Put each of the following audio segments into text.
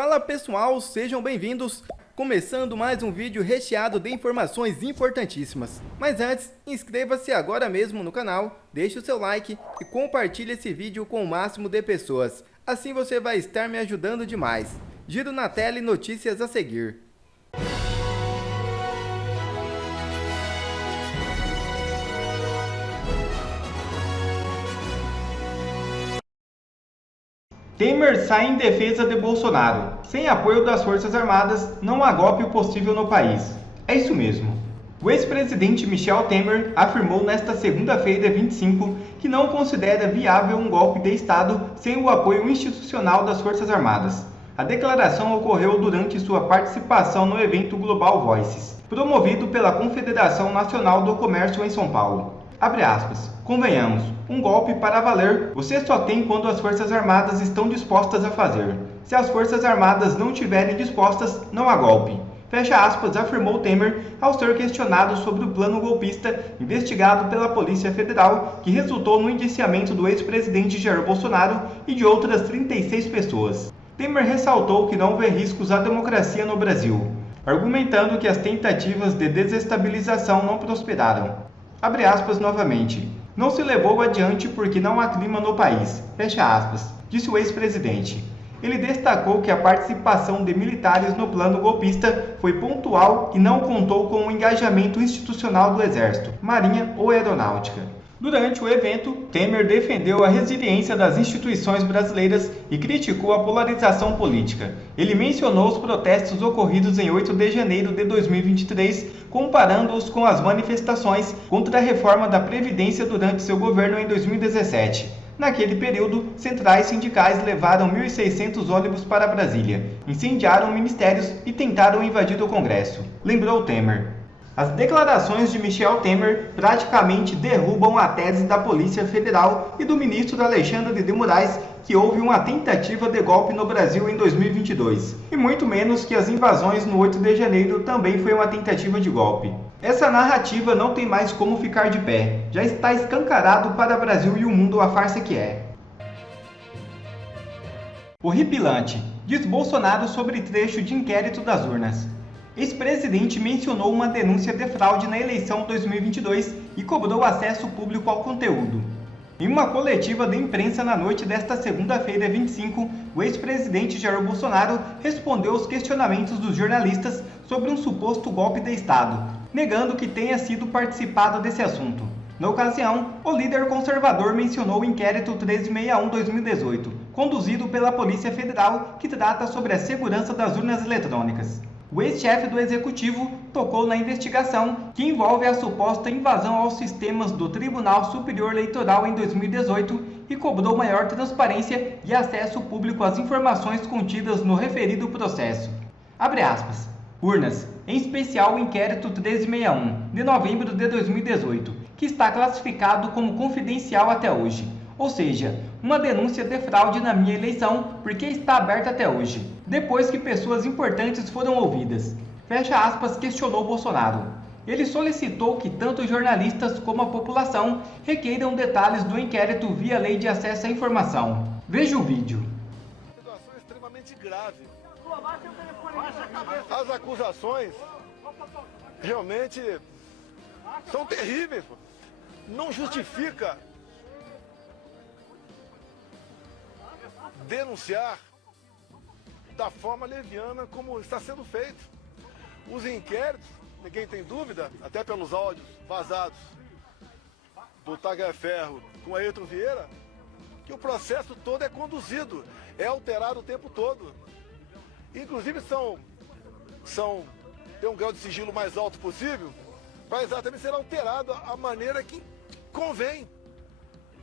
Fala pessoal, sejam bem-vindos! Começando mais um vídeo recheado de informações importantíssimas. Mas antes, inscreva-se agora mesmo no canal, deixe o seu like e compartilhe esse vídeo com o máximo de pessoas. Assim você vai estar me ajudando demais. Giro na tela e notícias a seguir. Temer sai em defesa de Bolsonaro. Sem apoio das Forças Armadas, não há golpe possível no país. É isso mesmo. O ex-presidente Michel Temer afirmou nesta segunda-feira, 25, que não considera viável um golpe de Estado sem o apoio institucional das Forças Armadas. A declaração ocorreu durante sua participação no evento Global Voices, promovido pela Confederação Nacional do Comércio em São Paulo. Abre aspas. Convenhamos, um golpe para valer você só tem quando as Forças Armadas estão dispostas a fazer. Se as Forças Armadas não estiverem dispostas, não há golpe. Fecha aspas, afirmou Temer ao ser questionado sobre o plano golpista investigado pela Polícia Federal, que resultou no indiciamento do ex-presidente Jair Bolsonaro e de outras 36 pessoas. Temer ressaltou que não vê riscos à democracia no Brasil, argumentando que as tentativas de desestabilização não prosperaram. Abre aspas novamente. Não se levou adiante porque não há clima no país, fecha aspas, disse o ex-presidente. Ele destacou que a participação de militares no plano golpista foi pontual e não contou com o engajamento institucional do Exército, Marinha ou Aeronáutica. Durante o evento, Temer defendeu a resiliência das instituições brasileiras e criticou a polarização política. Ele mencionou os protestos ocorridos em 8 de janeiro de 2023, comparando-os com as manifestações contra a reforma da Previdência durante seu governo em 2017. Naquele período, centrais sindicais levaram 1.600 ônibus para Brasília, incendiaram ministérios e tentaram invadir o Congresso, lembrou Temer. As declarações de Michel Temer praticamente derrubam a tese da Polícia Federal e do ministro Alexandre de Moraes que houve uma tentativa de golpe no Brasil em 2022, e muito menos que as invasões no 8 de janeiro também foi uma tentativa de golpe. Essa narrativa não tem mais como ficar de pé, já está escancarado para o Brasil e o mundo a farsa que é. Horripilante, diz Bolsonaro sobre trecho de inquérito das urnas. Ex-presidente mencionou uma denúncia de fraude na eleição 2022 e cobrou acesso público ao conteúdo. Em uma coletiva de imprensa na noite desta segunda-feira, 25, o ex-presidente Jair Bolsonaro respondeu aos questionamentos dos jornalistas sobre um suposto golpe de Estado, negando que tenha sido participado desse assunto. Na ocasião, o líder conservador mencionou o inquérito 1361-2018, conduzido pela Polícia Federal, que trata sobre a segurança das urnas eletrônicas. O ex-chefe do Executivo tocou na investigação que envolve a suposta invasão aos sistemas do Tribunal Superior Eleitoral em 2018 e cobrou maior transparência e acesso público às informações contidas no referido processo. Abre aspas. Urnas, em especial o inquérito 1361, de novembro de 2018, que está classificado como confidencial até hoje. Ou seja, uma denúncia de fraude na minha eleição, porque está aberta até hoje, depois que pessoas importantes foram ouvidas. Fecha aspas, questionou Bolsonaro. Ele solicitou que tanto jornalistas como a população requeiram detalhes do inquérito via Lei de Acesso à Informação. Veja o vídeo. Situação extremamente grave. As acusações realmente são terríveis. Não justifica denunciar da forma leviana como está sendo feito. Os inquéritos, ninguém tem dúvida, até pelos áudios vazados do Tagliaferro com Ailton Vieira, que o processo todo é conduzido, é alterado o tempo todo. Inclusive tem um grau de sigilo mais alto possível, para exatamente ser alterado a maneira que convém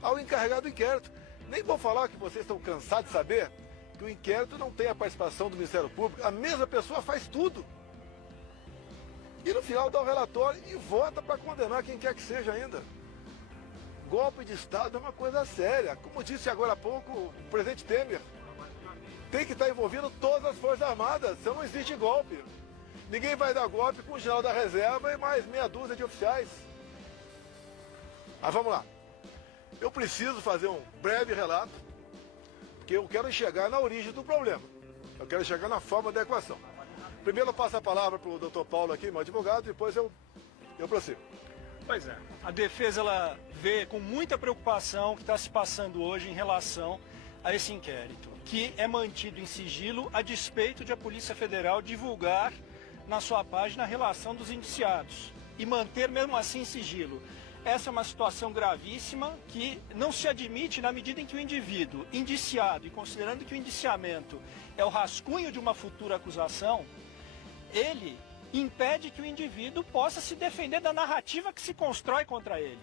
ao encarregado do inquérito. Nem vou falar que vocês estão cansados de saber que o inquérito não tem a participação do Ministério Público. A mesma pessoa faz tudo. E no final dá o relatório e vota para condenar quem quer que seja ainda. Golpe de Estado é uma coisa séria. Como disse agora há pouco o presidente Temer, tem que estar envolvido todas as Forças Armadas, senão não existe golpe. Ninguém vai dar golpe com o general da reserva e mais meia dúzia de oficiais. Mas vamos lá. Eu preciso fazer um breve relato, porque eu quero chegar na origem do problema. Eu quero chegar na forma da equação. Primeiro eu passo a palavra para o doutor Paulo aqui, meu advogado, depois eu prossigo. Pois é. A defesa ela vê com muita preocupação o que está se passando hoje em relação a esse inquérito, que é mantido em sigilo a despeito de a Polícia Federal divulgar na sua página a relação dos indiciados e manter mesmo assim em sigilo. Essa é uma situação gravíssima que não se admite na medida em que o indivíduo indiciado, e considerando que o indiciamento é o rascunho de uma futura acusação, ele impede que o indivíduo possa se defender da narrativa que se constrói contra ele.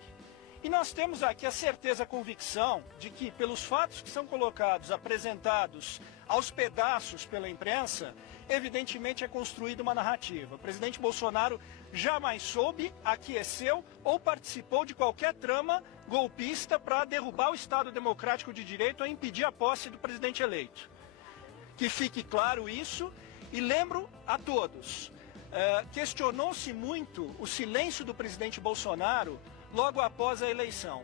E nós temos aqui a certeza, a convicção de que, pelos fatos que são colocados, apresentados aos pedaços pela imprensa, evidentemente é construída uma narrativa. O presidente Bolsonaro jamais soube, aqueceu ou participou de qualquer trama golpista para derrubar o Estado Democrático de Direito ou impedir a posse do presidente eleito. Que fique claro isso, e lembro a todos, questionou-se muito o silêncio do presidente Bolsonaro logo após a eleição.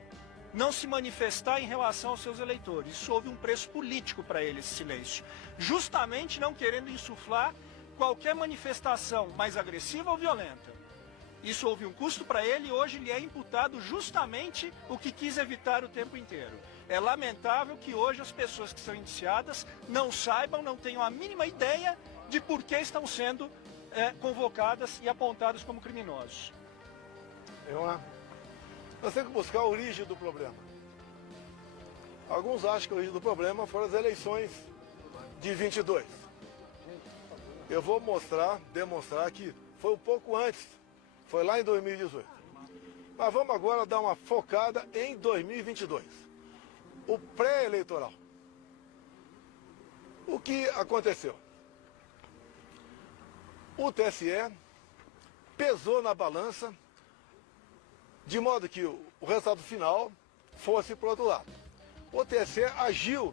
Não se manifestar em relação aos seus eleitores. Isso houve um preço político para ele, esse silêncio. Justamente não querendo insuflar qualquer manifestação mais agressiva ou violenta. Isso houve um custo para ele e hoje lhe é imputado justamente o que quis evitar o tempo inteiro. É lamentável que hoje as pessoas que são indiciadas não saibam, não tenham a mínima ideia de por que estão sendo convocadas e apontadas como criminosos. Vamos lá. Nós temos que buscar a origem do problema. Alguns acham que a origem do problema foram as eleições de 22. Eu vou demonstrar que foi um pouco antes, foi lá em 2018. Mas vamos agora dar uma focada em 2022, o pré-eleitoral. O que aconteceu? O TSE pesou na balança de modo que o resultado final fosse para o outro lado. O TSE agiu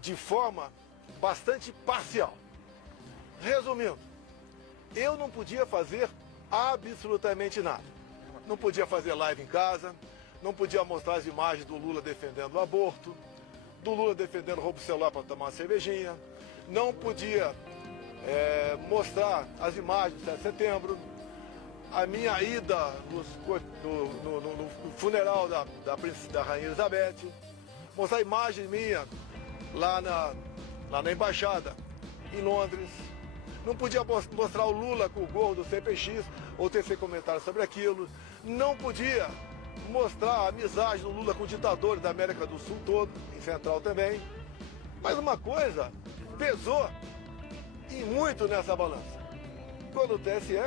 de forma bastante parcial. Resumindo, eu não podia fazer absolutamente nada. Não podia fazer live em casa, não podia mostrar as imagens do Lula defendendo o aborto, do Lula defendendo o roubo de celular para tomar uma cervejinha, não podia mostrar as imagens do 7 de setembro, a minha ida no funeral da Rainha Elizabeth, mostrar a imagem minha lá na embaixada em Londres. Não podia mostrar o Lula com o gorro do CPX ou tecer comentários sobre aquilo. Não podia mostrar a amizade do Lula com o ditador da América do Sul todo, em Central também. Mas uma coisa pesou e muito nessa balança. Quando o TSE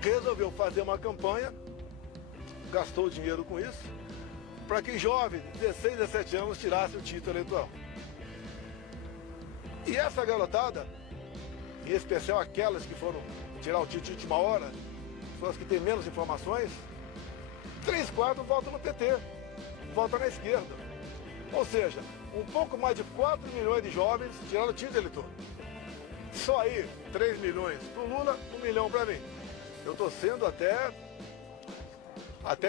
resolveu fazer uma campanha, gastou dinheiro com isso, para que jovens de 16, 17 anos tirassem o título eleitoral. E essa garotada, em especial aquelas que foram tirar o título de última hora, são as que têm menos informações, 3/4 votam no PT, votam na esquerda. Ou seja, um pouco mais de 4 milhões de jovens tiraram o título eleitor. Só aí, 3 milhões para o Lula, 1 milhão para mim. Eu estou sendo até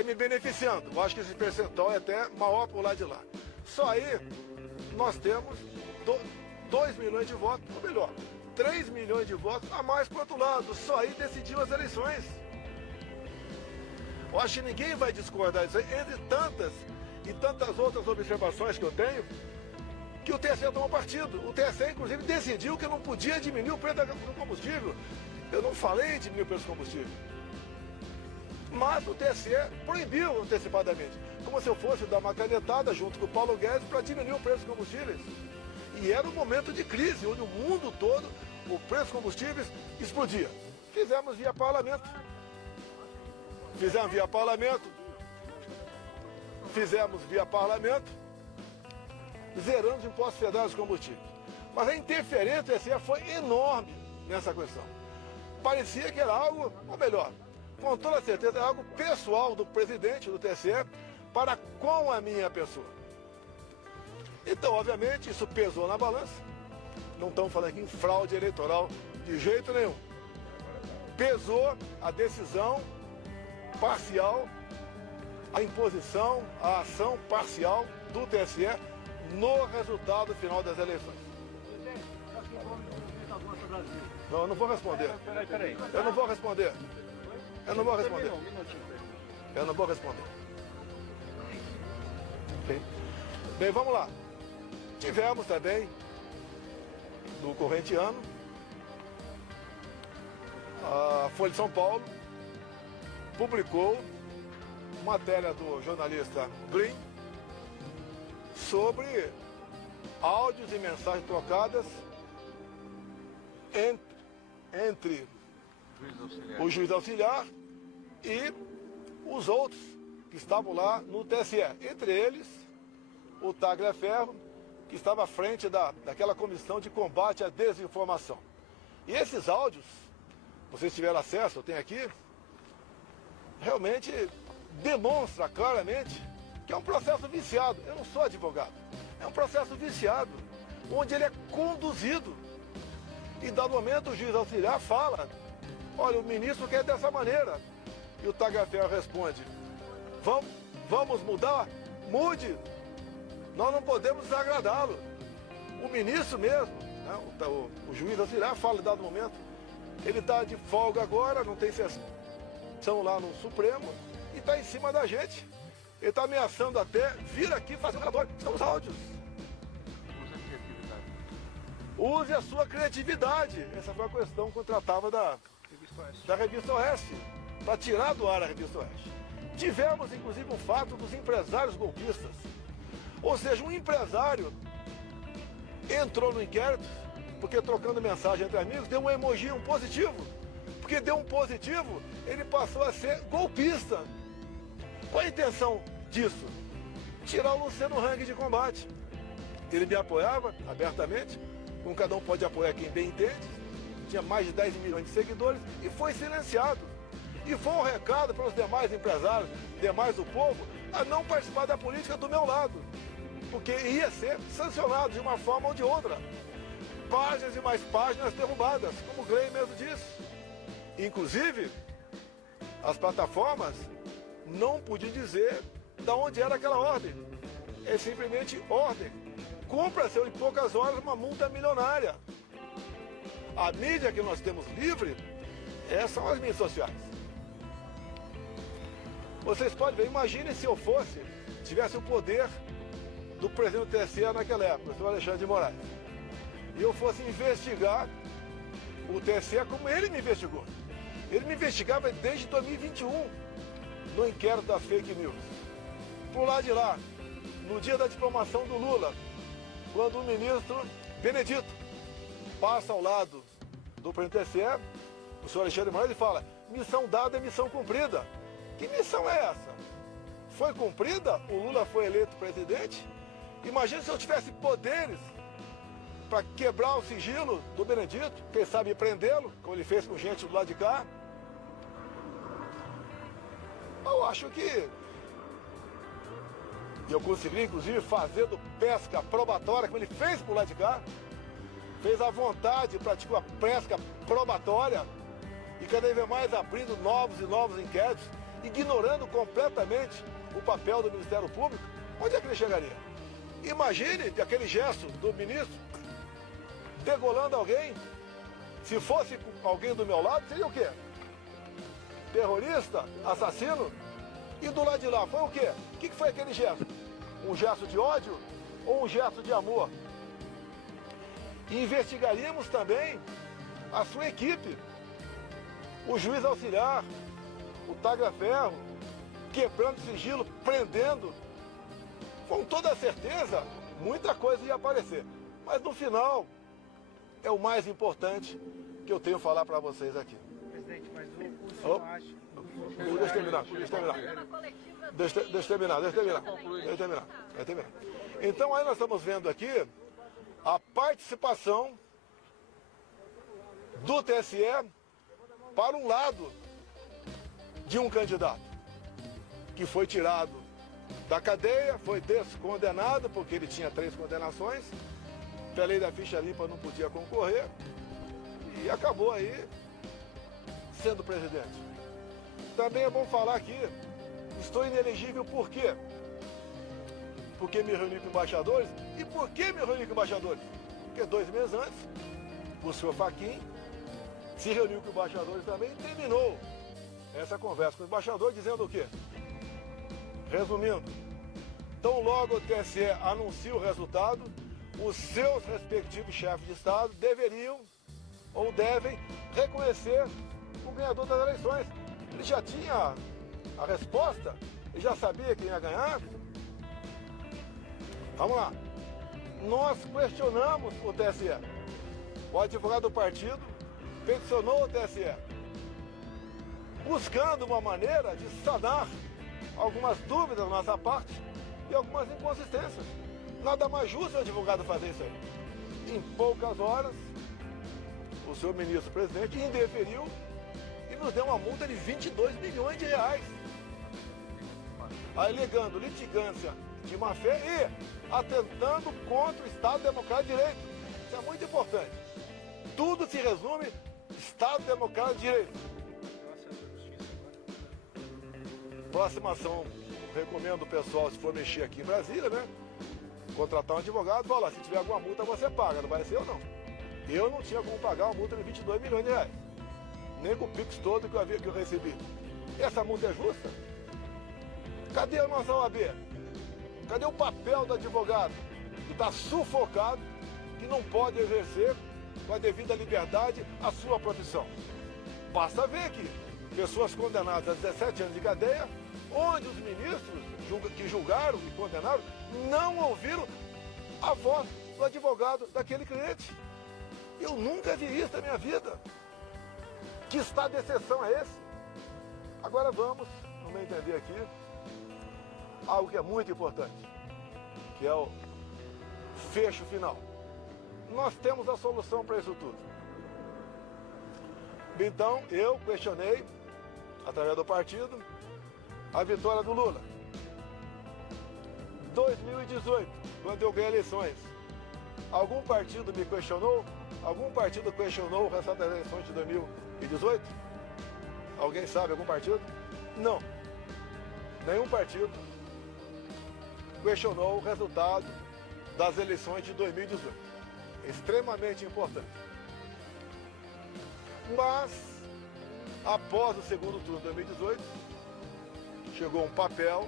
me beneficiando. Eu acho que esse percentual é até maior por lá de lá. Só aí nós temos 2 milhões de votos, ou melhor, 3 milhões de votos a mais para o outro lado. Só aí decidiu as eleições. Eu acho que ninguém vai discordar disso aí, entre tantas e tantas outras observações que eu tenho, que o TSE tomou partido. O TSE, inclusive, decidiu que não podia diminuir o preço do combustível. Eu não falei em diminuir o preço do combustível. Mas o TSE proibiu antecipadamente, como se eu fosse dar uma canetada junto com o Paulo Guedes para diminuir o preço dos combustíveis. E era um momento de crise, onde o mundo todo, o preço dos combustíveis explodia. Fizemos via parlamento. Fizemos via parlamento, zerando os impostos federais dos combustíveis. Mas a interferência do TSE foi enorme nessa questão. Parecia que era algo, ou melhor, com toda certeza, era algo pessoal do presidente do TSE para com a minha pessoa. Então, obviamente, isso pesou na balança. Não estamos falando aqui em fraude eleitoral de jeito nenhum. Pesou a decisão parcial, a imposição, a ação parcial do TSE no resultado final das eleições. Não, eu não vou responder. Peraí. Eu não vou responder. Eu não vou responder. Um minutinho. Eu não vou responder. Ok? Bem, vamos lá. Tivemos também, no corrente ano, a Folha de São Paulo publicou matéria do jornalista Glyn sobre áudios e mensagens trocadas entre o juiz auxiliar e os outros que estavam lá no TSE. Entre eles, o Tagliaferro, que estava à frente daquela comissão de combate à desinformação. E esses áudios, vocês tiveram acesso, eu tenho aqui, realmente demonstra claramente que é um processo viciado. Eu não sou advogado. É um processo viciado, onde ele é conduzido. E, dado momento, o juiz auxiliar fala, olha, o ministro quer dessa maneira. E o Tagliaferro responde, vamos mudar? Mude. Nós não podemos desagradá-lo. O ministro mesmo, né, o juiz auxiliar fala, em dado momento, ele está de folga agora, não tem sessão lá no Supremo, e está em cima da gente. Ele está ameaçando até vir aqui fazer um relatório. São os áudios. Use a sua criatividade. Essa foi a questão que eu tratava da Revista Oeste, para tirar do ar a Revista Oeste. Tivemos, inclusive, um fato dos empresários golpistas. Ou seja, um empresário entrou no inquérito, porque trocando mensagem entre amigos, deu um emoji, um positivo. Porque deu um positivo, ele passou a ser golpista. Qual a intenção disso? Tirar o Luciano Hang de combate. Ele me apoiava abertamente, como cada um pode apoiar quem bem entende, tinha mais de 10 milhões de seguidores e foi silenciado. E foi um recado para os demais empresários, demais do povo, a não participar da política do meu lado, porque ia ser sancionado de uma forma ou de outra. Páginas e mais páginas derrubadas, como o Gley mesmo disse. Inclusive, as plataformas não podiam dizer de onde era aquela ordem. É simplesmente ordem. Cumpra-se em poucas horas uma multa milionária. A mídia que nós temos livre são as mídias sociais. Vocês podem ver, imagine se eu tivesse o poder do presidente do TSE naquela época, o senhor Alexandre de Moraes, e eu fosse investigar o TSE como ele me investigou. Ele me investigava desde 2021, no inquérito das fake news. Por lá de lá, no dia da diplomação do Lula, quando o ministro Benedito passa ao lado do presidente do TSE, o senhor Alexandre de Moraes, e fala, missão dada é missão cumprida. Que missão é essa? Foi cumprida? O Lula foi eleito presidente? Imagina se eu tivesse poderes para quebrar o sigilo do Benedito, quem sabe prendê-lo, como ele fez com gente do lado de cá. Eu acho que eu consegui, inclusive, fazer do pesca probatória, como ele fez por lado de cá, fez à vontade, praticou a pesca probatória, e cada vez mais abrindo novos e novos inquéritos, ignorando completamente o papel do Ministério Público. Onde é que ele chegaria? Imagine aquele gesto do ministro degolando alguém. Se fosse alguém do meu lado, seria o quê? Terrorista? Assassino? E do lado de lá, foi o quê? O que foi aquele gesto? Um gesto de ódio ou um gesto de amor? E investigaríamos também a sua equipe. O juiz auxiliar, o Tagliaferro, quebrando sigilo, prendendo. Com toda certeza, muita coisa ia aparecer. Mas no final, é o mais importante que eu tenho a falar para vocês aqui. Presidente, mas o senhor acha... Deixa eu terminar. Então aí nós estamos vendo aqui a participação do TSE para um lado de um candidato que foi tirado da cadeia, foi descondenado porque ele tinha 3 condenações, pela lei da ficha limpa não podia concorrer e acabou aí sendo presidente. Também é bom falar aqui, estou inelegível por quê? Porque me reuni com embaixadores. E por que me reuni com embaixadores? Porque 2 meses antes, o senhor Fachin se reuniu com os embaixadores também e terminou essa conversa com o embaixador dizendo o quê? Resumindo, tão logo o TSE anuncia o resultado, os seus respectivos chefes de Estado deveriam ou devem reconhecer o ganhador das eleições. Ele já tinha a resposta, ele já sabia quem ia ganhar. Vamos lá. Nós questionamos o TSE. O advogado do partido peticionou o TSE, buscando uma maneira de sanar algumas dúvidas da nossa parte e algumas inconsistências. Nada mais justo o advogado fazer isso aí. Em poucas horas, o senhor ministro-presidente indeferiu e nos deu uma multa de 22 milhões de reais, alegando litigância de má-fé e atentando contra o Estado Democrático de Direito. Isso é muito importante. Tudo se resume Estado Democrático de Direito. Próxima ação, recomendo o pessoal, se for mexer aqui em Brasília, né? Contratar um advogado, falar, se tiver alguma multa você paga, não vai ser eu não. Eu não tinha como pagar uma multa de 22 milhões de reais. Nem com o Pix todo que eu recebi. Essa multa é justa? Cadê a nossa OAB? Cadê o papel do advogado? Que está sufocado, que não pode exercer com a devida liberdade a sua profissão. Basta ver aqui, pessoas condenadas a 17 anos de cadeia, onde os ministros que julgaram e condenaram não ouviram a voz do advogado daquele cliente. Eu nunca vi isso na minha vida. Que estado de exceção é esse? Agora vamos, no meu entender aqui, algo que é muito importante, que é o fecho final. Nós temos a solução para isso tudo. Então, eu questionei, através do partido, a vitória do Lula. 2018, quando eu ganhei eleições, algum partido me questionou? Algum partido questionou o resultado das eleições de 2018? Alguém sabe algum partido? Não. Nenhum partido questionou o resultado das eleições de 2018. Extremamente importante. Mas, após o segundo turno de 2018, chegou um papel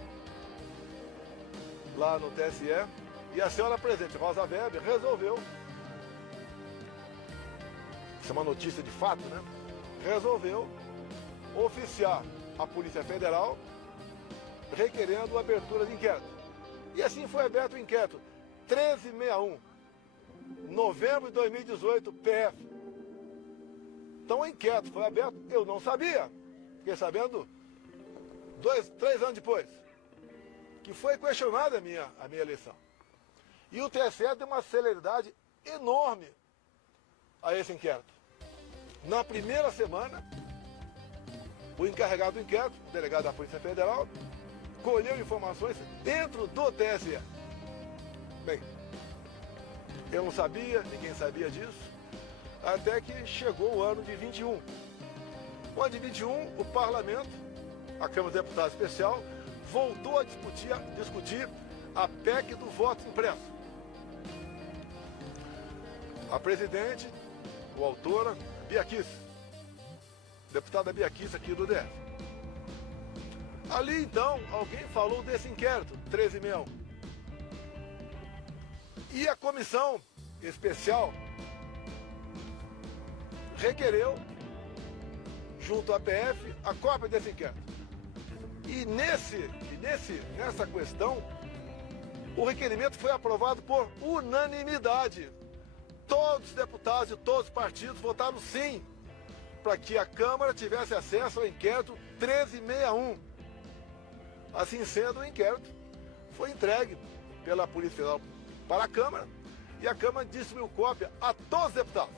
lá no TSE e a senhora presidente Rosa Weber resolveu, isso é uma notícia de fato, né? Resolveu oficiar a Polícia Federal requerendo a abertura de inquérito. E assim foi aberto o inquérito 1361, novembro de 2018, PF. Então o inquérito foi aberto, eu não sabia, fiquei sabendo 3 anos depois, que foi questionada a minha eleição. E o TSE deu uma celeridade enorme a esse inquérito. Na primeira semana, o encarregado do inquérito, o delegado da Polícia Federal, colheu informações dentro do TSE. Bem, eu não sabia, ninguém sabia disso, até que chegou o ano de 21. O ano de 21, o Parlamento, a Câmara dos Deputados Especial, voltou a discutir a PEC do voto impresso. A presidente, ou autora, Bia Kicis, deputada Bia Kicis aqui do DF. Ali então, alguém falou desse inquérito, 1361. E a comissão especial requereu, junto à PF, a cópia desse inquérito. E nessa questão, o requerimento foi aprovado por unanimidade. Todos os deputados de todos os partidos votaram sim, para que a Câmara tivesse acesso ao inquérito 1361. Assim sendo, o inquérito foi entregue pela Polícia Federal para a Câmara e a Câmara distribuiu cópia a todos os deputados.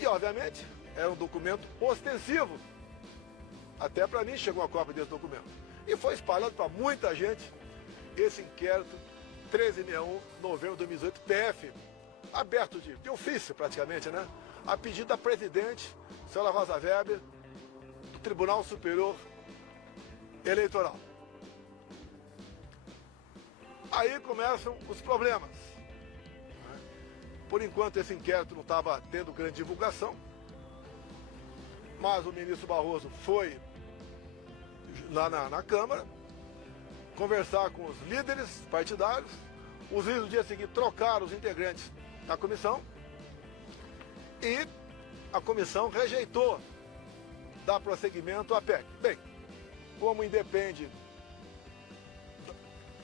E, obviamente, era um documento ostensivo. Até para mim chegou a cópia desse documento. E foi espalhado para muita gente esse inquérito 1361, novembro de 2018, PF, aberto de ofício praticamente, né? A pedido da presidente, senhora Rosa Weber, do Tribunal Superior Eleitoral. Aí começam os problemas. Por enquanto esse inquérito não estava tendo grande divulgação. mas o ministro Barroso foi lá na Câmara conversar com os líderes partidários. Os líderes no dia seguinte trocaram os integrantes da comissão e a comissão rejeitou dar prosseguimento à PEC. Bem, como independe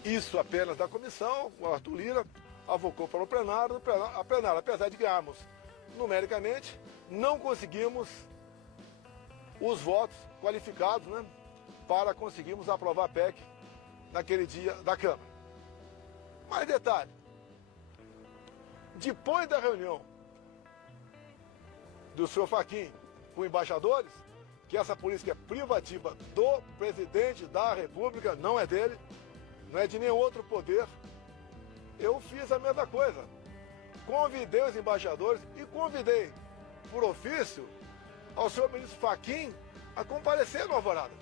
isso apenas da comissão, o Arthur Lira avocou para o plenário. A plenária, apesar de ganharmos numericamente, não conseguimos os votos qualificados, né, para conseguirmos aprovar a PEC naquele dia da Câmara. Mais detalhe, depois da reunião do senhor Fachin com embaixadores, que essa política é privativa do presidente da República, não é dele, não é de nenhum outro poder, eu fiz a mesma coisa. Convidei os embaixadores e convidei, por ofício, ao senhor ministro Fachin a comparecer no Alvorada.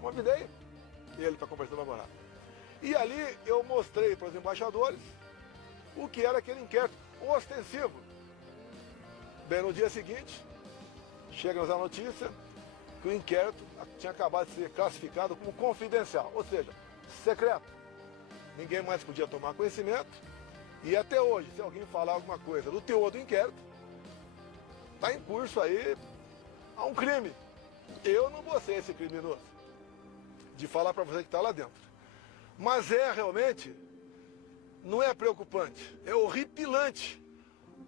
Convidei ele para comparecer no Alvorada. E ali eu mostrei para os embaixadores o que era aquele inquérito ostensivo. Bem, no dia seguinte, chega-nos a notícia que o inquérito tinha acabado de ser classificado como confidencial, ou seja, secreto. Ninguém mais podia tomar conhecimento. E até hoje, se alguém falar alguma coisa do teor do inquérito, está em curso aí a um crime. Eu não vou ser esse criminoso de falar para você que está lá dentro. Mas realmente, não é preocupante, é horripilante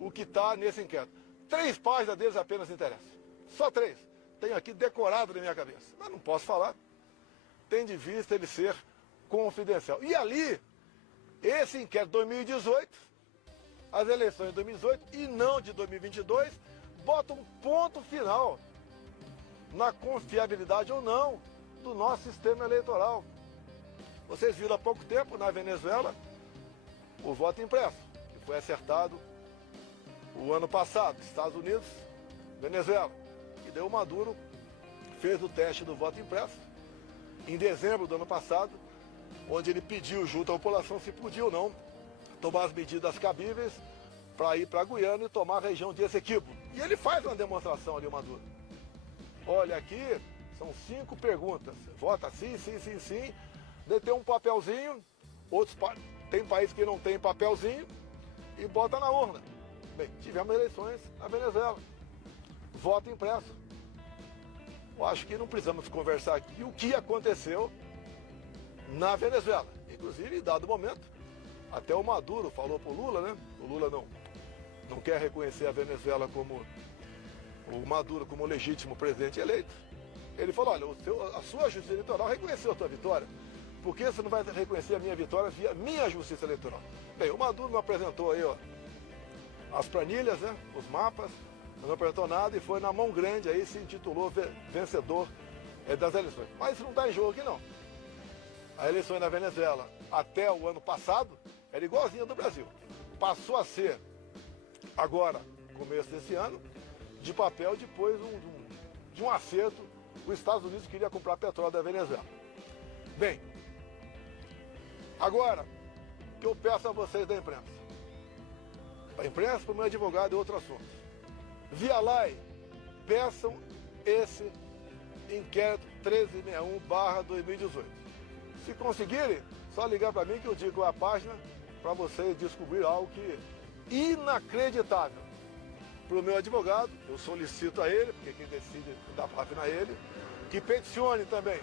o que está nesse inquérito. 3 páginas deles apenas interessam. Só 3. Tenho aqui decorado na minha cabeça. Mas não posso falar. Tem de vista ele ser confidencial. E ali, esse inquérito de 2018, as eleições de 2018 e não de 2022, bota um ponto final na confiabilidade ou não do nosso sistema eleitoral. Vocês viram há pouco tempo na Venezuela o voto impresso, que foi acertado o ano passado, Estados Unidos, Venezuela. E daí o Maduro fez o teste do voto impresso em dezembro do ano passado, onde ele pediu junto à população se podia ou não tomar as medidas cabíveis para ir para a Guiana e tomar a região de Essequibo. E ele faz uma demonstração ali, o Maduro. Olha aqui, são 5 perguntas. Vota sim, sim, sim, sim. Daí tem um papelzinho, tem países que não tem papelzinho e bota na urna. Bem, tivemos eleições na Venezuela. Voto impresso. Eu acho que não precisamos conversar aqui o que aconteceu na Venezuela. Inclusive, em dado momento, até o Maduro falou para o Lula, né? O Lula não quer reconhecer a Venezuela como o Maduro como legítimo presidente eleito. Ele falou, olha, a sua justiça eleitoral reconheceu a tua vitória. Por que você não vai reconhecer a minha vitória via minha justiça eleitoral? Bem, o Maduro não apresentou aí, ó, as planilhas, né? Os mapas, não apresentou nada e foi na mão grande aí, se intitulou vencedor das eleições. Mas isso não está em jogo aqui não. A eleição na Venezuela, até o ano passado, era igualzinha do Brasil. Passou a ser, agora, começo desse ano, de papel depois de um acerto, os Estados Unidos queria comprar petróleo da Venezuela. Bem, agora, o que eu peço a vocês da imprensa? A imprensa, para o meu advogado, é outro assunto. Via lá e peçam esse inquérito 1361/2018. Se conseguirem, só ligar para mim que eu digo a página para vocês descobrir algo que inacreditável. Para o meu advogado, eu solicito a ele, porque quem decide dar palavra a ele, que peticione também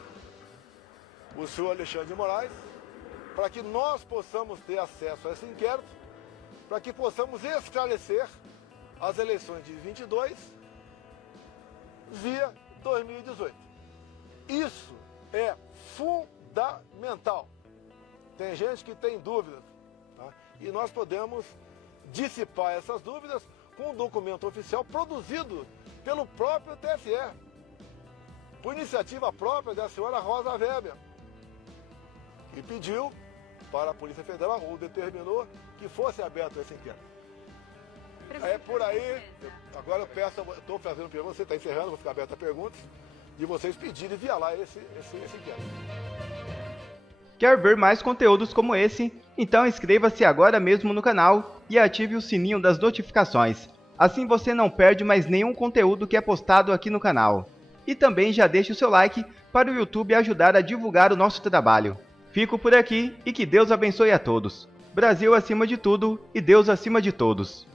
o senhor Alexandre de Moraes, para que nós possamos ter acesso a esse inquérito, para que possamos esclarecer as eleições de 22 via 2018. Isso é fundamental. Tem gente que tem dúvidas, tá? E nós podemos dissipar essas dúvidas com um documento oficial produzido pelo próprio TSE, por iniciativa própria da senhora Rosa Weber, que pediu para a Polícia Federal, ou determinou, que fosse aberto esse inquérito. É por aí, agora eu peço, estou fazendo pergunta, você está encerrando, vou ficar aberto a perguntas, de vocês pedirem via lá esse inquérito. Quer ver mais conteúdos como esse? Então inscreva-se agora mesmo no canal e ative o sininho das notificações. Assim você não perde mais nenhum conteúdo que é postado aqui no canal. E também já deixe o seu like para o YouTube ajudar a divulgar o nosso trabalho. Fico por aqui e que Deus abençoe a todos. Brasil acima de tudo e Deus acima de todos.